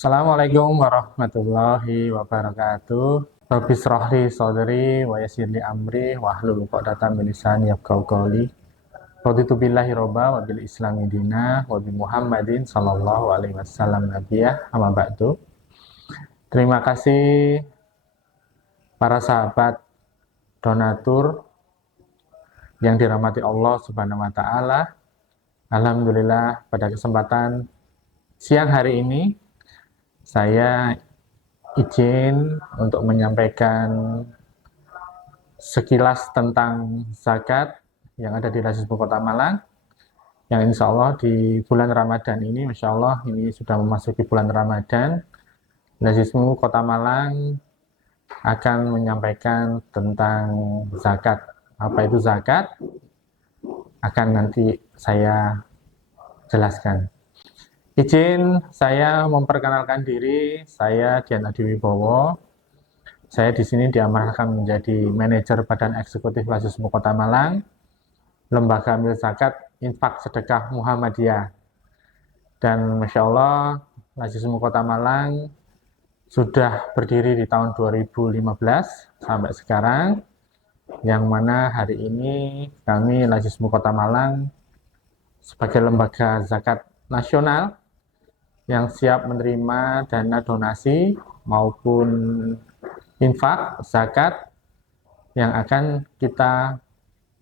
Assalamualaikum warahmatullahi wabarakatuh. Rabbi shrahli shodri wa yassirli amri wahlul 'uqdatam min lisani yafqahu qawli. Raditu billahi robba wa bil islami dina wa bi Muhammadin sallallahu alaihi wasallam nabiyah amma ba'du. Terima kasih para sahabat donatur yang dirahmati Allah Subhanahu wa taala. Alhamdulillah pada kesempatan siang hari ini saya izin untuk menyampaikan sekilas tentang zakat yang ada di Lazismu Kota Malang, yang insya Allah di bulan Ramadan ini, Masya Allah ini sudah memasuki bulan Ramadan. Lazismu Kota Malang akan menyampaikan tentang zakat. Apa itu zakat? Akan nanti saya jelaskan. Izin saya memperkenalkan diri, saya Dian Adiwibowo. Saya di sini diamanahkan menjadi manajer Badan Eksekutif Lazismu Kota Malang, Lembaga Amil Zakat Infak Sedekah Muhammadiyah. Dan Masya Allah, Lazismu Kota Malang sudah berdiri di tahun 2015 sampai sekarang, yang mana hari ini kami Lazismu Kota Malang sebagai lembaga zakat nasional yang siap menerima dana donasi maupun infak zakat yang akan kita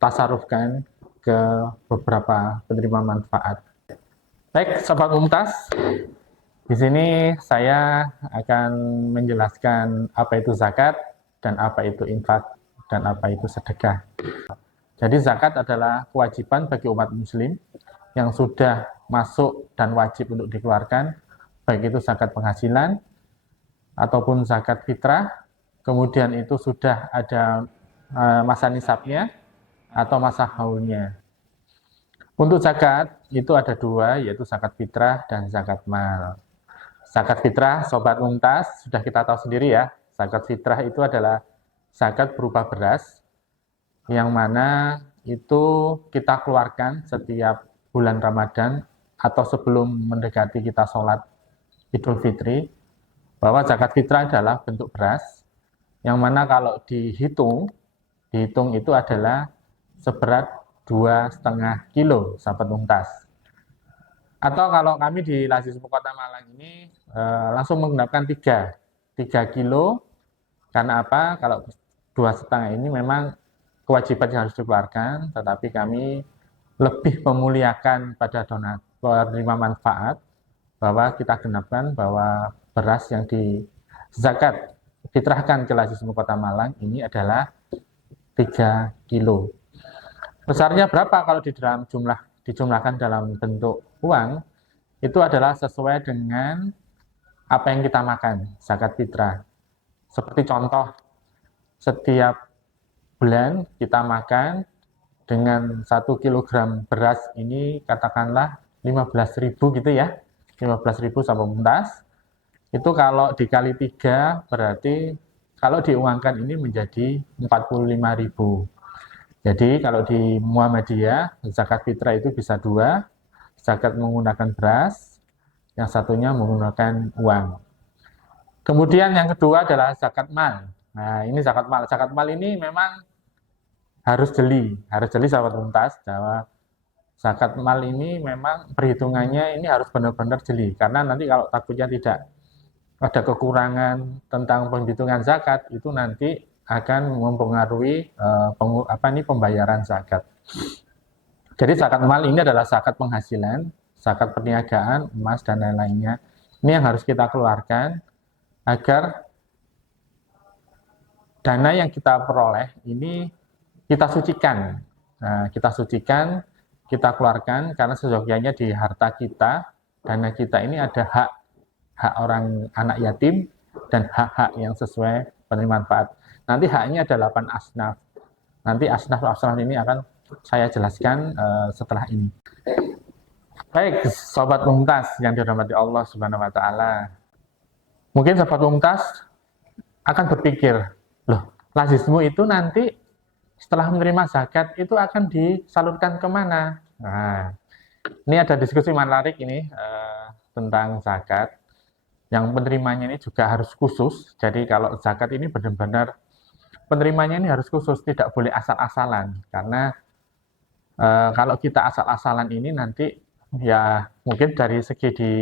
tasarufkan ke beberapa penerima manfaat. Baik, Sobat Mumtaz, di sini saya akan menjelaskan apa itu zakat dan apa itu infak dan apa itu sedekah. Jadi zakat adalah kewajiban bagi umat muslim yang sudah masuk dan wajib untuk dikeluarkan, baik itu zakat penghasilan ataupun zakat fitrah, kemudian itu sudah ada masa nisabnya atau masa haulnya. Untuk zakat itu ada dua, yaitu zakat fitrah dan zakat mal. Zakat fitrah, Sobat Mumtaz, sudah kita tahu sendiri ya, zakat fitrah itu adalah zakat berupa beras, yang mana itu kita keluarkan setiap bulan Ramadan atau sebelum mendekati kita sholat Idul Fitri, bahwa zakat fitrah adalah bentuk beras, yang mana kalau dihitung itu adalah seberat 2,5 kilo, sahabat Mumtaz. Atau kalau kami di Lazismu Kota Malang ini langsung menggunakan 3 kilo, karena apa? Kalau 2,5 ini memang kewajiban yang harus dikeluarkan, tetapi kami lebih memuliakan pada penerima manfaat, bahwa kita genapkan bahwa beras yang di zakat fitrahkan ke Lazismu Kota Malang ini adalah 3 kilo. Besarnya berapa kalau dijumlahkan dalam bentuk uang, itu adalah sesuai dengan apa yang kita makan, zakat fitrah. Seperti contoh, setiap bulan kita makan dengan 1 kilogram beras ini katakanlah 15.000 gitu ya, 15.000 sama Mumtaz. Itu kalau dikali 3 berarti kalau diuangkan ini menjadi 45.000. Jadi kalau di Muhammadiyah zakat fitrah itu bisa 2, zakat menggunakan beras, yang satunya menggunakan uang. Kemudian yang kedua adalah zakat mal. Nah, ini zakat mal. Zakat mal ini memang harus jeli sahabat Mumtaz, bahwa zakat mal ini memang perhitungannya ini harus benar-benar jeli, karena nanti kalau takutnya tidak ada kekurangan tentang penghitungan zakat, itu nanti akan mempengaruhi pembayaran zakat. Jadi zakat mal ini adalah zakat penghasilan, zakat perniagaan, emas dan lain-lainnya. Ini yang harus kita keluarkan agar dana yang kita peroleh ini kita sucikan. Nah, kita keluarkan, karena seyogyanya di harta kita, dana kita ini ada hak orang anak yatim dan hak-hak yang sesuai penerima manfaat. Nanti haknya ada 8 asnaf. Nanti asnaf ini akan saya jelaskan setelah ini. Baik, Sobat Mumtaz yang dirahmati Allah Subhanahu wa taala. Mungkin Sobat Mumtaz akan berpikir, loh, lazismu itu nanti setelah menerima zakat itu akan disalurkan kemana? Nah, ini ada diskusi menarik ini tentang zakat. yang penerimanya ini juga harus khusus. Jadi kalau zakat ini benar-benar penerimanya ini harus khusus, tidak boleh asal-asalan. Karena kalau kita asal-asalan ini nanti ya mungkin dari segi di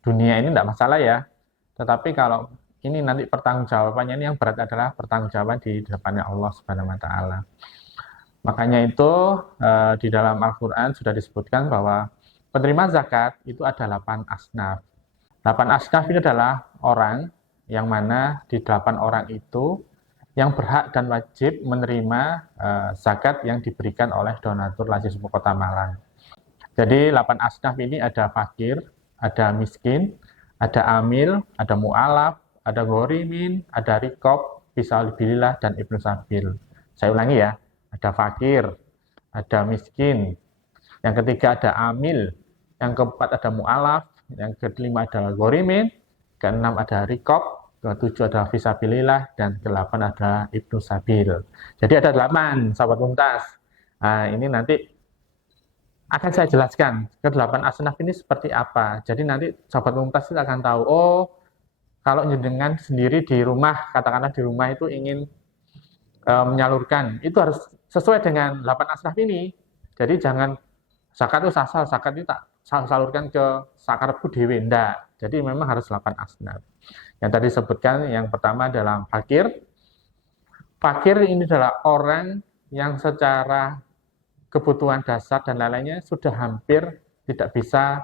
dunia ini tidak masalah ya. Tetapi kalau ini nanti pertanggungjawabannya ini yang berat adalah pertanggungjawaban di depannya Allah Subhanahu wa taala. Makanya itu di dalam Al-Qur'an sudah disebutkan bahwa penerima zakat itu ada 8 asnaf. 8 asnaf ini adalah orang yang mana di 8 orang itu yang berhak dan wajib menerima zakat yang diberikan oleh donatur Lasis Kota Malang. Jadi 8 asnaf ini ada fakir, ada miskin, ada amil, ada mu'alaf, ada ghorimin, ada rikob, fisabilillah, dan ibnu sabil. Saya ulangi ya, ada fakir, ada miskin, yang ketiga ada amil, yang keempat ada mu'alaf, yang kelima adalah ghorimin, keenam ada rikob, ketujuh adalah fisabilillah, dan ke-8 adalah ibnu sabil. Jadi ada 8, sahabat Mumtaz. Nah, ini nanti akan saya jelaskan ke-8 asnaf ini seperti apa. Jadi nanti sahabat Mumtaz akan tahu, oh kalau jenengan sendiri di rumah, katakanlah di rumah itu ingin menyalurkan, itu harus sesuai dengan 8 asnaf ini. Jadi jangan zakat itu asal, zakat itu tak salurkan ke sakarepku dhewe, ndak. Jadi memang harus 8 asnaf. Yang tadi disebutkan, yang pertama adalah fakir. Fakir ini adalah orang yang secara kebutuhan dasar dan lain-lainnya sudah hampir tidak bisa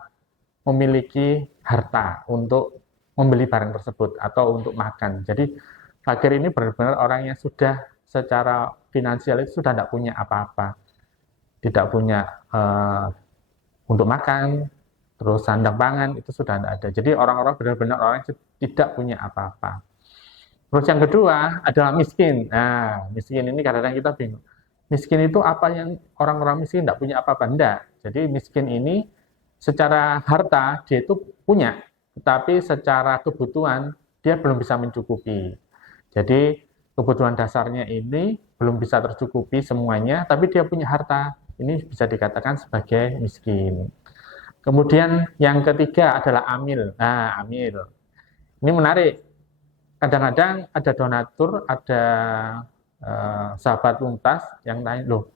memiliki harta untuk membeli barang tersebut atau untuk makan. Jadi fakir ini benar-benar orang yang sudah secara finansial itu sudah tidak punya apa-apa, tidak punya untuk makan, terus sandang pangan itu sudah tidak ada. Jadi orang-orang benar-benar orang yang tidak punya apa-apa. Terus yang kedua adalah miskin. Nah, miskin ini kadang-kadang kita bingung. Miskin itu apa yang orang-orang miskin tidak punya apa-apa? Tidak. Jadi miskin ini secara harta dia itu punya, tetapi secara kebutuhan dia belum bisa mencukupi. Jadi kebutuhan dasarnya ini belum bisa tercukupi semuanya, tapi dia punya harta. Ini bisa dikatakan sebagai miskin. Kemudian yang ketiga adalah amil. Nah, amil. Ini menarik. Kadang-kadang ada donatur, ada sahabat Mumtaz yang tanya, loh,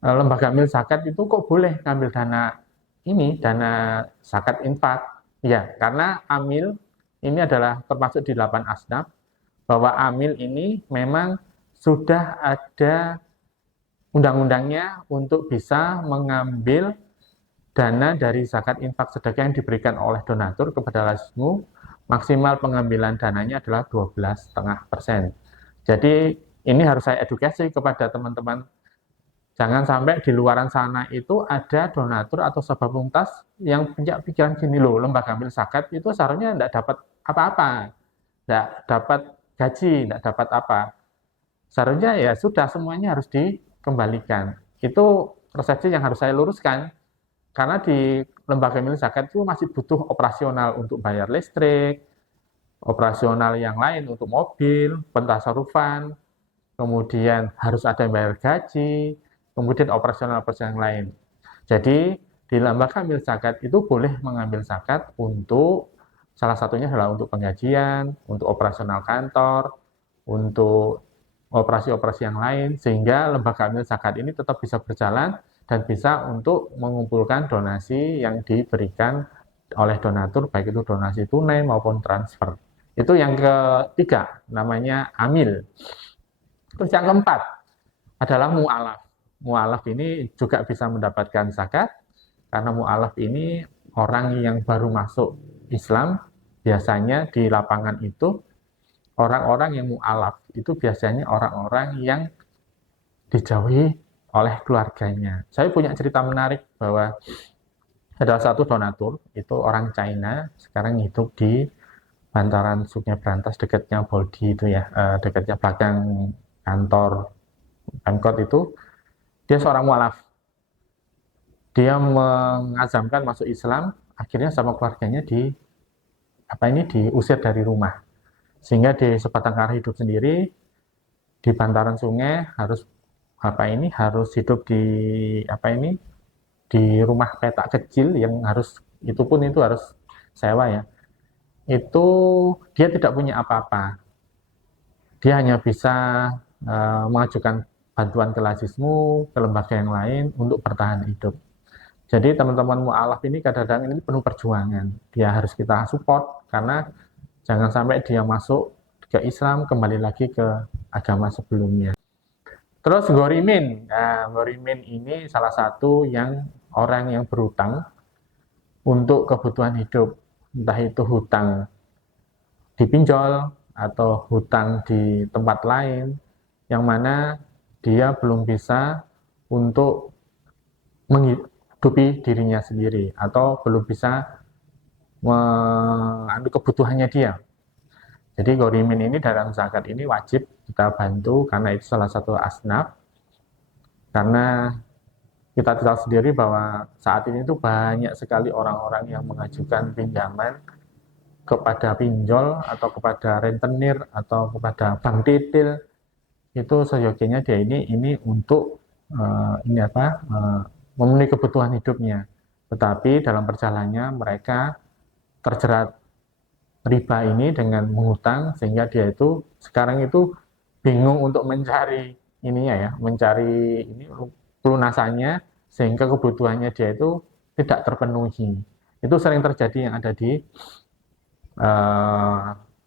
lembaga amil zakat itu kok boleh ngambil dana ini, dana zakat infak? Ya, karena amil ini adalah termasuk di 8 asnaf, bahwa amil ini memang sudah ada undang-undangnya untuk bisa mengambil dana dari zakat infak sedekah yang diberikan oleh donatur kepada Lazismu, maksimal pengambilan dananya adalah 12,5%. Jadi ini harus saya edukasi kepada teman-teman. Jangan sampai di luaran sana itu ada donatur atau sahabat Mumtaz yang punya pikiran gini, loh, lembaga amil zakat itu seharusnya tidak dapat apa-apa, tidak dapat gaji, tidak dapat apa. Seharusnya ya sudah semuanya harus dikembalikan. Itu persepsi yang harus saya luruskan. Karena di lembaga amil zakat itu masih butuh operasional untuk bayar listrik, operasional yang lain untuk mobil, pentasarufan, kemudian harus ada yang bayar gaji, kemudian operasional yang lain. Jadi di lembaga amil zakat itu boleh mengambil zakat untuk salah satunya adalah untuk penggajian, untuk operasional kantor, untuk operasi-operasi yang lain, sehingga lembaga amil zakat ini tetap bisa berjalan dan bisa untuk mengumpulkan donasi yang diberikan oleh donatur, baik itu donasi tunai maupun transfer. Itu yang ketiga, namanya amil. Terus yang keempat adalah mu'alaf. Mu'alaf ini juga bisa mendapatkan zakat, karena mu'alaf ini orang yang baru masuk Islam. Biasanya di lapangan itu, orang-orang yang mu'alaf itu biasanya orang-orang yang dijauhi oleh keluarganya. Saya punya cerita menarik bahwa ada satu donatur, itu orang China, sekarang hidup di bantaran Sungai Brantas, dekatnya Boldi itu ya, dekatnya belakang kantor Pemkot itu. Dia seorang mualaf. Dia mengazamkan masuk Islam, akhirnya sama keluarganya diusir dari rumah. Sehingga di sebatang kara hidup sendiri di bantaran sungai, harus hidup di rumah petak kecil yang harus itu harus sewa ya. itu dia tidak punya apa-apa. Dia hanya bisa mengajukan bantuan ke lazismu, ke lembaga yang lain untuk bertahan hidup. Jadi teman-teman mu'alaf ini kadang-kadang ini penuh perjuangan. Dia harus kita support karena jangan sampai dia masuk ke Islam kembali lagi ke agama sebelumnya. Terus Gorimin. Nah, Gorimin ini salah satu yang orang yang berhutang untuk kebutuhan hidup. Entah itu hutang dipinjol atau hutang di tempat lain yang mana dia belum bisa untuk menghidupi dirinya sendiri atau belum bisa mengambil kebutuhannya dia. Jadi Gorimin ini dalam zakat ini wajib kita bantu karena itu salah satu asnaf, karena kita tahu sendiri bahwa saat ini tuh banyak sekali orang-orang yang mengajukan pinjaman kepada pinjol atau kepada rentenir atau kepada bank titil. Itu seyogianya dia ini untuk memenuhi kebutuhan hidupnya. Tetapi dalam perjalanannya mereka terjerat riba ini dengan menghutang sehingga dia itu sekarang itu bingung untuk mencari ininya ya, mencari ini pelunasannya sehingga kebutuhannya dia itu tidak terpenuhi. Itu sering terjadi yang ada di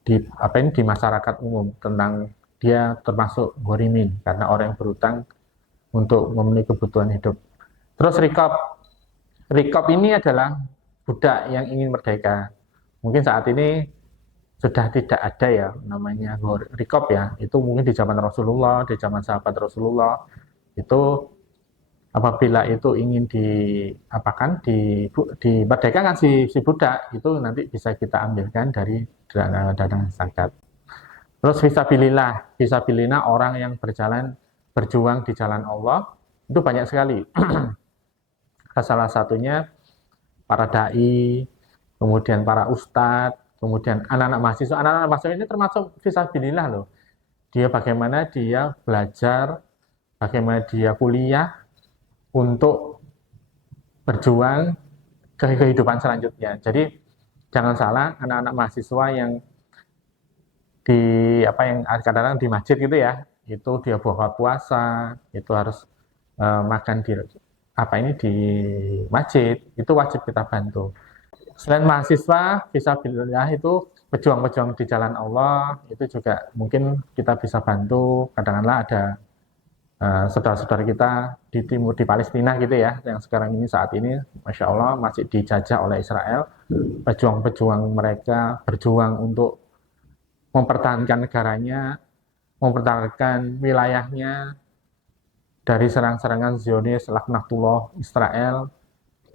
di masyarakat umum tentang dia termasuk Gorimin karena orang yang berhutang untuk memenuhi kebutuhan hidup. Terus Rikop. Rikop ini adalah budak yang ingin merdeka. Mungkin saat ini sudah tidak ada ya namanya Rikop ya. Itu mungkin di zaman Rasulullah, di zaman sahabat Rasulullah. Itu apabila itu ingin dimerdekakan si budak, itu nanti bisa kita ambilkan dari dana zakat. Terus fisabilillah orang yang berjuang di jalan Allah itu banyak sekali. Salah satunya para dai, kemudian para ustadz, kemudian anak-anak mahasiswa. Anak-anak mahasiswa ini termasuk fisabilillah loh. Dia bagaimana dia belajar, bagaimana dia kuliah untuk berjuang ke kehidupan selanjutnya. Jadi jangan salah, anak-anak mahasiswa yang kadang-kadang di masjid gitu ya, itu dia buka puasa, itu harus makan di masjid, itu wajib kita bantu. Selain mahasiswa, fisabilillah itu pejuang-pejuang di jalan Allah, itu juga mungkin kita bisa bantu. Kadang-kadang ada saudara-saudara kita di timur, di Palestina gitu ya, yang sekarang ini saat ini, Masya Allah, masih dijajah oleh Israel. Pejuang-pejuang mereka berjuang untuk mempertahankan negaranya, mempertahankan wilayahnya dari serang-serangan Zionis, Laknatullah, Israel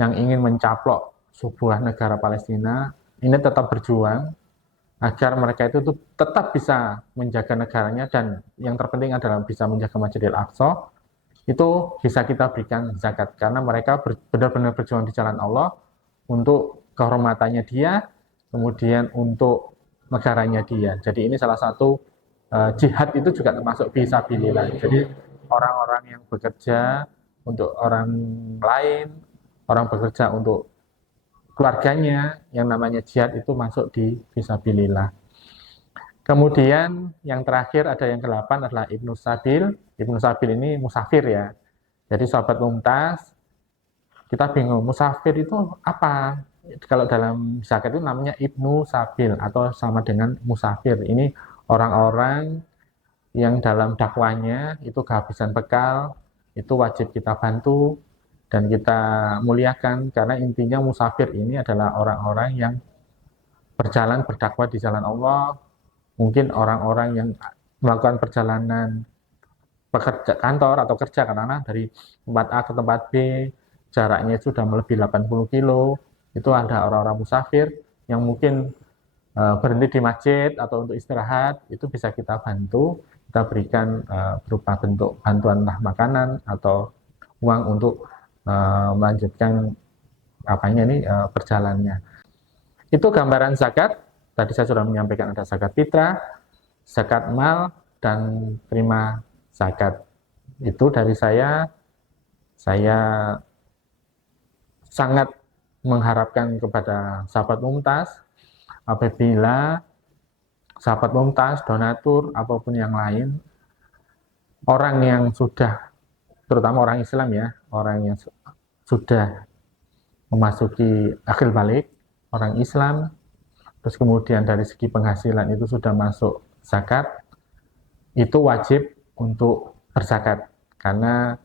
yang ingin mencaplok sebuah negara Palestina. Ini tetap berjuang agar mereka itu tetap bisa menjaga negaranya, dan yang terpenting adalah bisa menjaga Masjidil Aqsa. Itu bisa kita berikan zakat karena mereka benar-benar berjuang di jalan Allah untuk kehormatannya dia, kemudian untuk negaranya dia. Jadi ini salah satu jihad itu juga termasuk fisabilillah. Jadi orang-orang yang bekerja untuk orang lain, orang bekerja untuk keluarganya, yang namanya jihad itu masuk di fisabilillah. Kemudian yang terakhir ada yang ke-8 adalah Ibnu Sabil. Ibnu Sabil ini musafir ya. Jadi sahabat Mumtaz, kita bingung musafir itu apa? Kalau dalam zakat itu namanya Ibnu Sabil atau sama dengan musafir. Ini orang-orang yang dalam dakwanya itu kehabisan bekal, itu wajib kita bantu dan kita muliakan, karena intinya musafir ini adalah orang-orang yang berjalan berdakwah di jalan Allah. Mungkin orang-orang yang melakukan perjalanan pekerja kantor atau kerja karena dari tempat A ke tempat B jaraknya sudah melebihi 80 kilo, itu ada orang-orang musafir yang mungkin berhenti di masjid atau untuk istirahat, itu bisa kita bantu, kita berikan berupa bentuk bantuan makanan atau uang untuk melanjutkan perjalanannya. Itu gambaran zakat. Tadi saya sudah menyampaikan ada zakat fitrah, zakat mal, dan terima zakat. Itu dari saya sangat mengharapkan kepada sahabat Mumtaz, apabila sahabat Mumtaz, donatur, apapun yang lain, orang yang sudah, terutama orang Islam ya, orang yang sudah memasuki akhir balik, orang Islam, terus kemudian dari segi penghasilan itu sudah masuk zakat, itu wajib untuk berzakat. Karena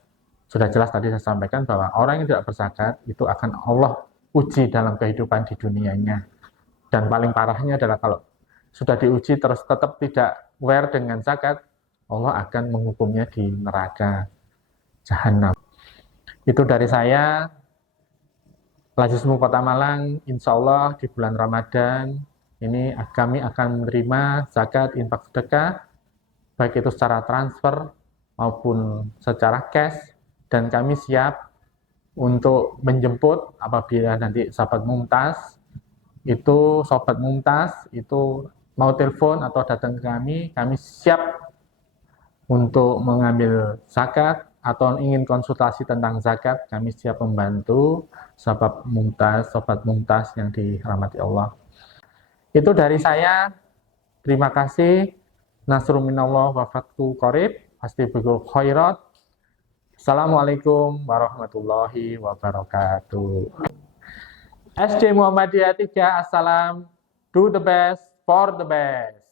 sudah jelas tadi saya sampaikan bahwa orang yang tidak berzakat itu akan Allah uji dalam kehidupan di dunianya. Dan paling parahnya adalah kalau sudah diuji terus tetap tidak aware dengan zakat, Allah akan menghukumnya di neraka jahanam. Itu dari saya. Lazismu Kota Malang, insya Allah di bulan Ramadan ini kami akan menerima zakat infak sedekah, baik itu secara transfer maupun secara cash, dan kami siap untuk menjemput apabila nanti sahabat Mumtaz itu mau telepon atau datang ke kami siap untuk mengambil zakat atau ingin konsultasi tentang zakat, kami siap membantu sahabat Mumtaz yang dirahmati Allah. Itu dari saya. Terima kasih. Nasrun minallah wa fathu qarib. Fastabiqul khairat. Assalamualaikum warahmatullahi wabarakatuh. SD Muhammadiyah 3, Assalam. Do the best for the best.